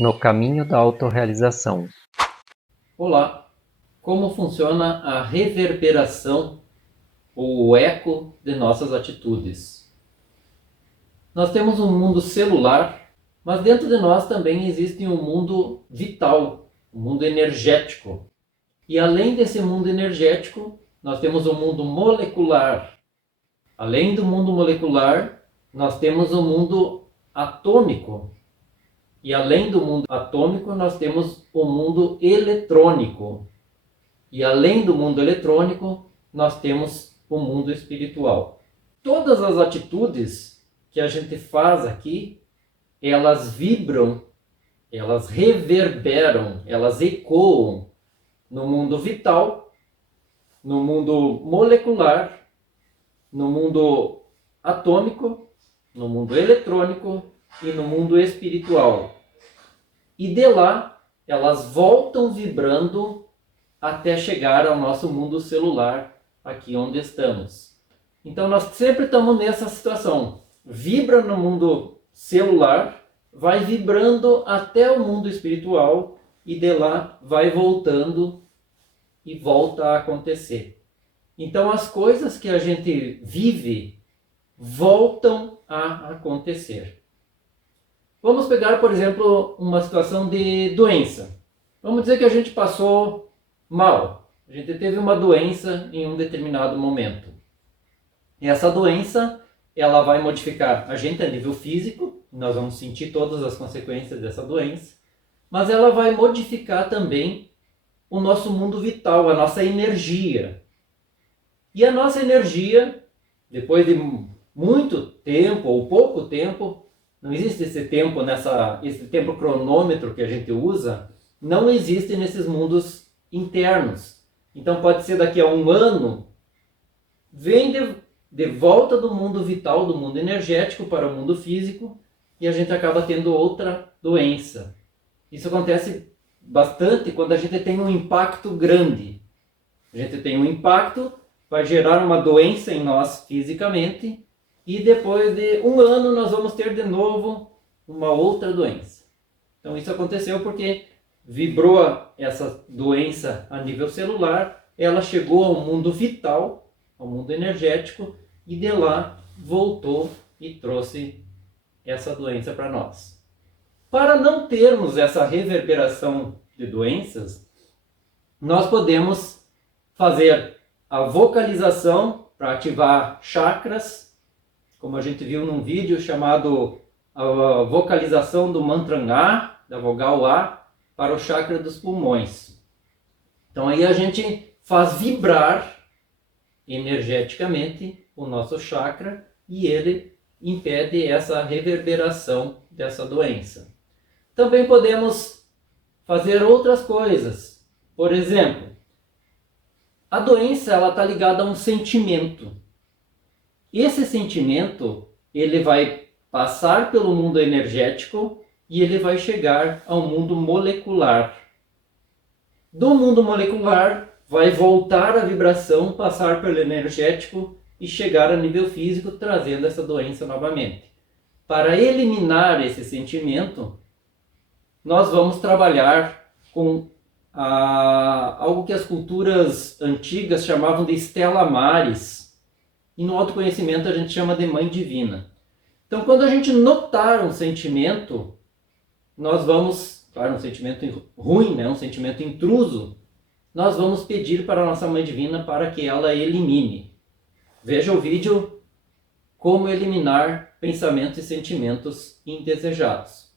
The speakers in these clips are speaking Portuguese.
No caminho da autorrealização. Olá! Como funciona a reverberação ou o eco de nossas atitudes? Nós temos um mundo celular, mas dentro de nós também existe um mundo vital, um mundo energético. E além desse mundo energético, nós temos um mundo molecular. Além do mundo molecular, nós temos um mundo atômico. E além do mundo atômico, nós temos o mundo eletrônico. E além do mundo eletrônico, nós temos o mundo espiritual. Todas as atitudes que a gente faz aqui, elas vibram, elas reverberam, elas ecoam no mundo vital, no mundo molecular, no mundo atômico, no mundo eletrônico e no mundo espiritual. E de lá, elas voltam vibrando até chegar ao nosso mundo celular, aqui onde estamos. Então nós sempre estamos nessa situação. Vibra no mundo celular, vai vibrando até o mundo espiritual e de lá vai voltando e volta a acontecer. Então as coisas que a gente vive voltam a acontecer. Vamos pegar, por exemplo, uma situação de doença. Vamos dizer que a gente passou mal. A gente teve uma doença em um determinado momento. E essa doença, ela vai modificar a gente a nível físico, nós vamos sentir todas as consequências dessa doença, mas ela vai modificar também o nosso mundo vital, a nossa energia. E a nossa energia, depois de muito tempo ou pouco tempo, não existe esse tempo esse tempo cronômetro que a gente usa, não existe nesses mundos internos. Então pode ser daqui a um ano, vem de volta do mundo vital, do mundo energético para o mundo físico e a gente acaba tendo outra doença. Isso acontece bastante quando a gente tem um impacto grande. A gente tem um impacto, vai gerar uma doença em nós fisicamente e depois de um ano nós vamos ter de novo uma outra doença. Então isso aconteceu porque vibrou essa doença a nível celular, ela chegou ao mundo vital, ao mundo energético, e de lá voltou e trouxe essa doença para nós. Para não termos essa reverberação de doenças, nós podemos fazer a vocalização para ativar chakras, como a gente viu num vídeo chamado a vocalização do mantra A, da vogal A, para o chakra dos pulmões. Então aí a gente faz vibrar energeticamente o nosso chakra e ele impede essa reverberação dessa doença. Também podemos fazer outras coisas. Por exemplo, a doença está ligada a um sentimento. Esse sentimento ele vai passar pelo mundo energético e ele vai chegar ao mundo molecular. Do mundo molecular vai voltar a vibração, passar pelo energético e chegar a nível físico, trazendo essa doença novamente. Para eliminar esse sentimento, nós vamos trabalhar com algo que as culturas antigas chamavam de Stella Maris, e no autoconhecimento a gente chama de Mãe Divina. Então, quando a gente notar um sentimento, nós vamos, claro, um sentimento ruim, né? Um sentimento intruso, nós vamos pedir para a nossa Mãe Divina para que ela elimine. Veja o vídeo Como Eliminar Pensamentos e Sentimentos Indesejados.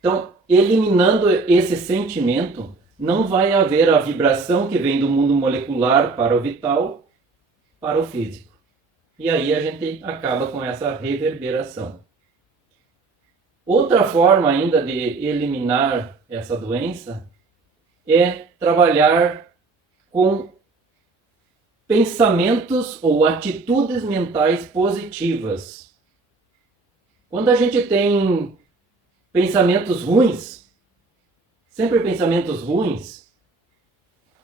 Então, eliminando esse sentimento, não vai haver a vibração que vem do mundo molecular para o vital, para o físico. E aí a gente acaba com essa reverberação. Outra forma ainda de eliminar essa doença é trabalhar com pensamentos ou atitudes mentais positivas. Quando a gente tem pensamentos ruins, sempre pensamentos ruins,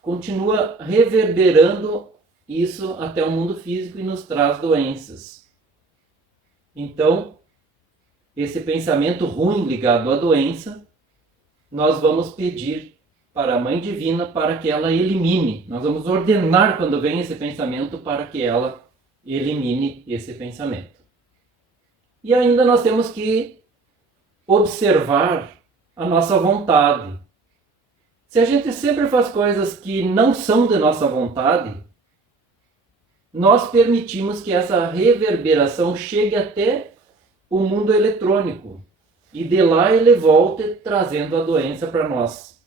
continua reverberando isso até o mundo físico e nos traz doenças. Então, esse pensamento ruim ligado à doença nós vamos pedir para a Mãe Divina para que ela elimine. Nós vamos ordenar quando vem esse pensamento para que ela elimine esse pensamento. E ainda nós temos que observar a nossa vontade. Se a gente sempre faz coisas que não são de nossa vontade, nós permitimos que essa reverberação chegue até o mundo eletrônico. E de lá ele volte trazendo a doença para nós.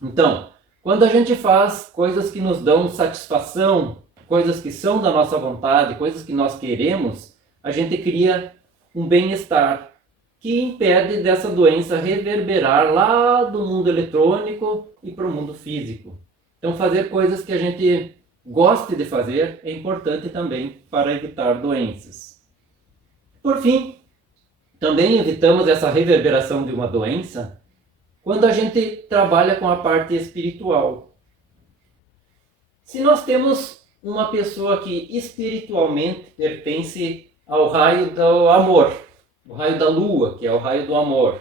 Então, quando a gente faz coisas que nos dão satisfação, coisas que são da nossa vontade, coisas que nós queremos, a gente cria um bem-estar que impede dessa doença reverberar lá do mundo eletrônico e para o mundo físico. Então, fazer coisas que a gente goste de fazer é importante também para evitar doenças. Por fim, também evitamos essa reverberação de uma doença quando a gente trabalha com a parte espiritual. Se nós temos uma pessoa que espiritualmente pertence ao raio do amor, o raio da lua, que é o raio do amor,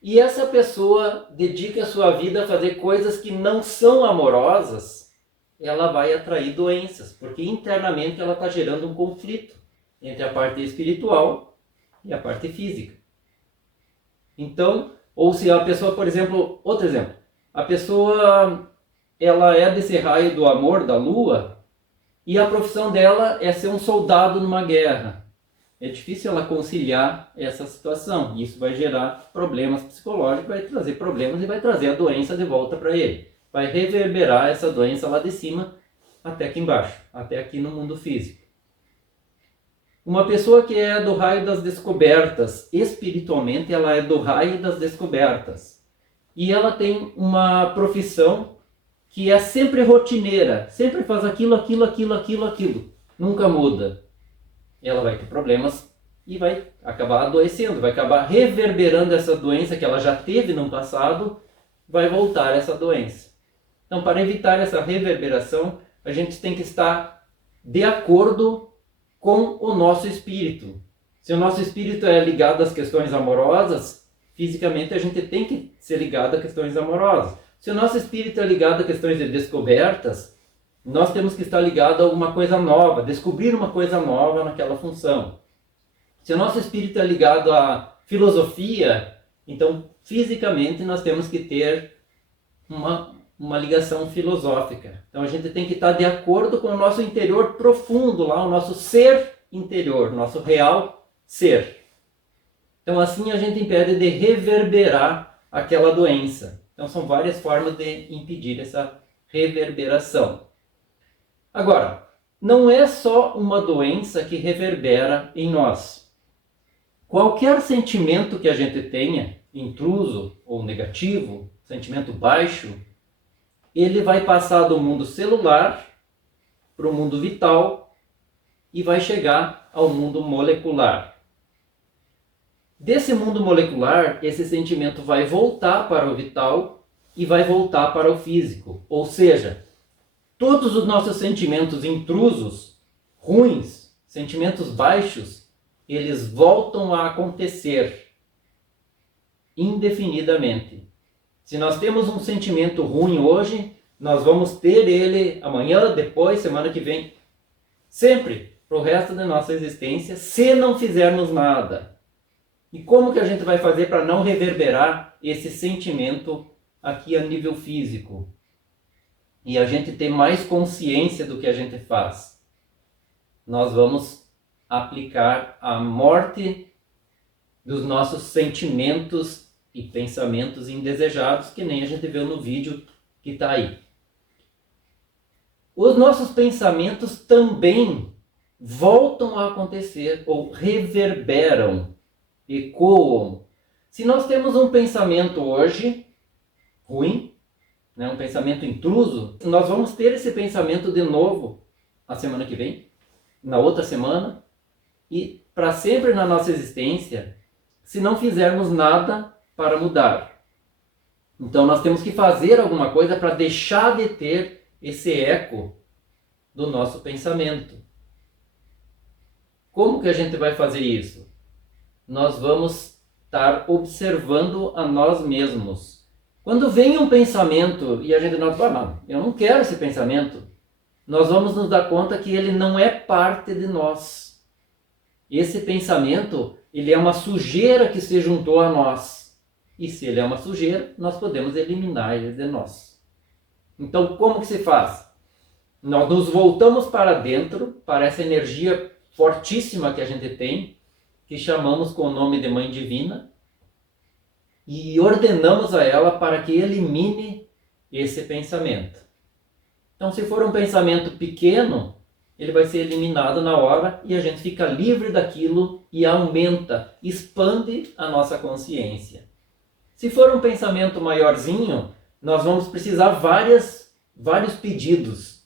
e essa pessoa dedica a sua vida a fazer coisas que não são amorosas, ela vai atrair doenças, porque internamente ela está gerando um conflito entre a parte espiritual e a parte física. Então, ou se a pessoa, por exemplo, outro exemplo, a pessoa ela é desse raio do amor, da lua, e a profissão dela é ser um soldado numa guerra. É difícil ela conciliar essa situação. Isso vai gerar problemas psicológicos, vai trazer problemas e vai trazer a doença de volta para ele. Vai reverberar essa doença lá de cima até aqui embaixo, até aqui no mundo físico. Uma pessoa que é do raio das descobertas, espiritualmente ela é do raio das descobertas. E ela tem uma profissão que é sempre rotineira, sempre faz aquilo, nunca muda. Ela vai ter problemas e vai acabar adoecendo, vai acabar reverberando essa doença que ela já teve no passado, vai voltar essa doença. Então, para evitar essa reverberação, a gente tem que estar de acordo com o nosso espírito. Se o nosso espírito é ligado às questões amorosas, fisicamente a gente tem que ser ligado a questões amorosas. Se o nosso espírito é ligado a questões de descobertas, nós temos que estar ligado a alguma coisa nova, descobrir uma coisa nova naquela função. Se o nosso espírito é ligado à filosofia, então fisicamente nós temos que ter uma ligação filosófica. Então a gente tem que estar de acordo com o nosso interior profundo, lá, o nosso ser interior, nosso real ser. Então assim a gente impede de reverberar aquela doença. Então são várias formas de impedir essa reverberação. Agora, não é só uma doença que reverbera em nós. Qualquer sentimento que a gente tenha, intruso ou negativo, sentimento baixo, ele vai passar do mundo celular para o mundo vital e vai chegar ao mundo molecular. Desse mundo molecular, esse sentimento vai voltar para o vital e vai voltar para o físico. Ou seja, todos os nossos sentimentos intrusos, ruins, sentimentos baixos, eles voltam a acontecer indefinidamente. Se nós temos um sentimento ruim hoje, nós vamos ter ele amanhã, depois, semana que vem, sempre, para o resto da nossa existência, se não fizermos nada. E como que a gente vai fazer para não reverberar esse sentimento aqui a nível físico? E a gente ter mais consciência do que a gente faz? Nós vamos aplicar a morte dos nossos sentimentos e pensamentos indesejados, que nem a gente viu no vídeo que está aí. Os nossos pensamentos também voltam a acontecer ou reverberam, ecoam. Se nós temos um pensamento hoje ruim, um pensamento intruso, nós vamos ter esse pensamento de novo a semana que vem, na outra semana e para sempre na nossa existência, se não fizermos nada para mudar. Então nós temos que fazer alguma coisa para deixar de ter esse eco do nosso pensamento. Como que a gente vai fazer isso? Nós vamos estar observando a nós mesmos. Quando vem um pensamento e a gente nota, não, eu não quero esse pensamento, nós vamos nos dar conta que ele não é parte de nós. Esse pensamento, ele é uma sujeira que se juntou a nós. E se ele é uma sujeira, nós podemos eliminar ele de nós. Então, como que se faz? Nós nos voltamos para dentro, para essa energia fortíssima que a gente tem, que chamamos com o nome de Mãe Divina, e ordenamos a ela para que elimine esse pensamento. Então, se for um pensamento pequeno, ele vai ser eliminado na hora e a gente fica livre daquilo e aumenta, expande a nossa consciência. Se for um pensamento maiorzinho, nós vamos precisar vários pedidos,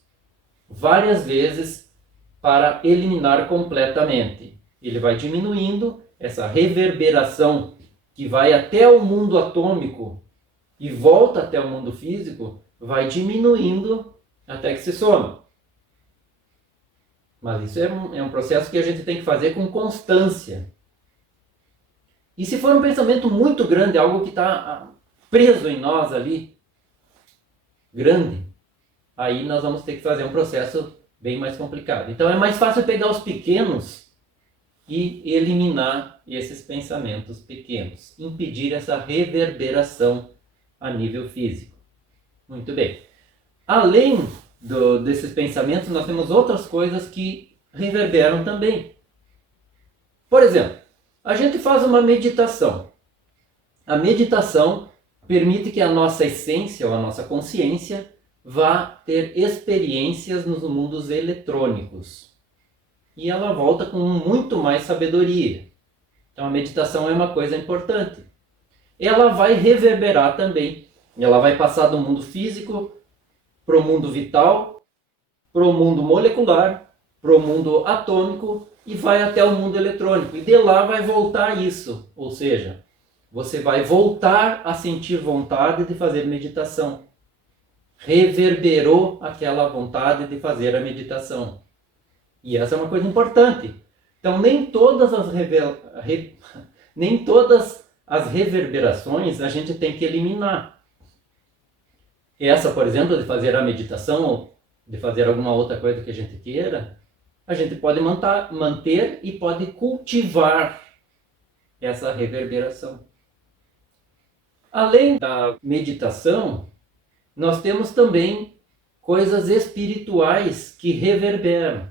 várias vezes, para eliminar completamente. Ele vai diminuindo, essa reverberação que vai até o mundo atômico e volta até o mundo físico, vai diminuindo até que se soma. Mas isso é um processo que a gente tem que fazer com constância. E se for um pensamento muito grande, algo que está preso em nós ali, grande, aí nós vamos ter que fazer um processo bem mais complicado. Então é mais fácil pegar os pequenos e eliminar esses pensamentos pequenos, impedir essa reverberação a nível físico. Muito bem. Além desses pensamentos, nós temos outras coisas que reverberam também. Por exemplo, a gente faz uma meditação. A meditação permite que a nossa essência ou a nossa consciência vá ter experiências nos mundos eletrônicos. E ela volta com muito mais sabedoria. Então a meditação é uma coisa importante. Ela vai reverberar também. Ela vai passar do mundo físico para o mundo vital, para o mundo molecular, para o mundo atômico e vai até o mundo eletrônico. E de lá vai voltar isso. Ou seja, você vai voltar a sentir vontade de fazer meditação. Reverberou aquela vontade de fazer a meditação. E essa é uma coisa importante. Então, nem todas as reverberações a gente tem que eliminar. Essa, por exemplo, de fazer a meditação ou de fazer alguma outra coisa que a gente queira, a gente pode manter e pode cultivar essa reverberação. Além da meditação, nós temos também coisas espirituais que reverberam.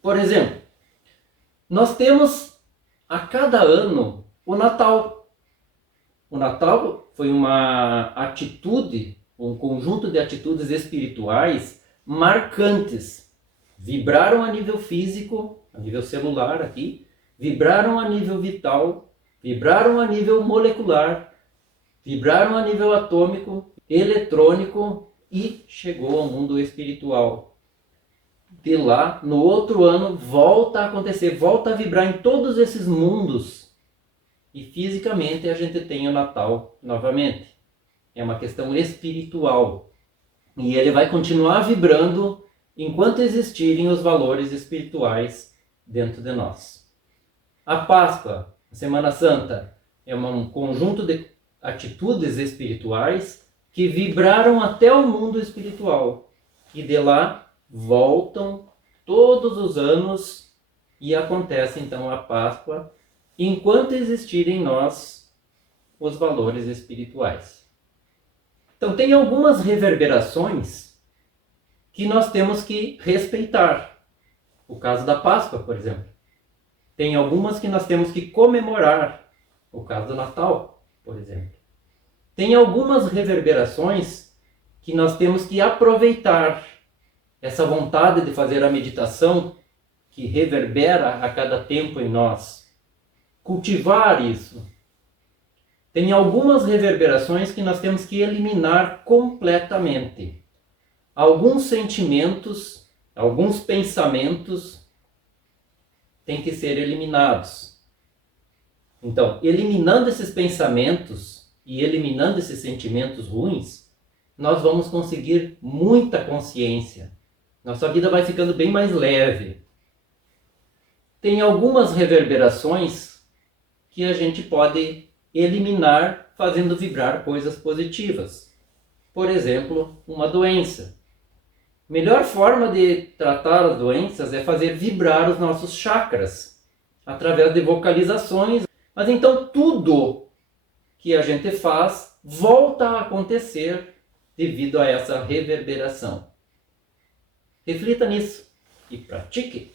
Por exemplo, nós temos a cada ano o Natal. O Natal foi uma atitude, um conjunto de atitudes espirituais marcantes. Vibraram a nível físico, a nível celular aqui, vibraram a nível vital, vibraram a nível molecular, vibraram a nível atômico, eletrônico e chegou ao mundo espiritual. De lá, no outro ano, volta a acontecer, volta a vibrar em todos esses mundos. E fisicamente a gente tem o Natal novamente. É uma questão espiritual. E ele vai continuar vibrando enquanto existirem os valores espirituais dentro de nós. A Páscoa, a Semana Santa, é um conjunto de atitudes espirituais que vibraram até o mundo espiritual. E de lá voltam todos os anos e acontece então a Páscoa enquanto existirem em nós os valores espirituais. Então tem algumas reverberações que nós temos que respeitar. O caso da Páscoa, por exemplo. Tem algumas que nós temos que comemorar. O caso do Natal, por exemplo. Tem algumas reverberações que nós temos que aproveitar. Essa vontade de fazer a meditação que reverbera a cada tempo em nós. Cultivar isso. Tem algumas reverberações que nós temos que eliminar completamente. Alguns sentimentos, alguns pensamentos têm que ser eliminados. Então, eliminando esses pensamentos e eliminando esses sentimentos ruins, nós vamos conseguir muita consciência. Nossa vida vai ficando bem mais leve. Tem algumas reverberações que a gente pode eliminar fazendo vibrar coisas positivas. Por exemplo, uma doença. A melhor forma de tratar as doenças é fazer vibrar os nossos chakras através de vocalizações. Mas então tudo que a gente faz volta a acontecer devido a essa reverberação. Reflita nisso e pratique.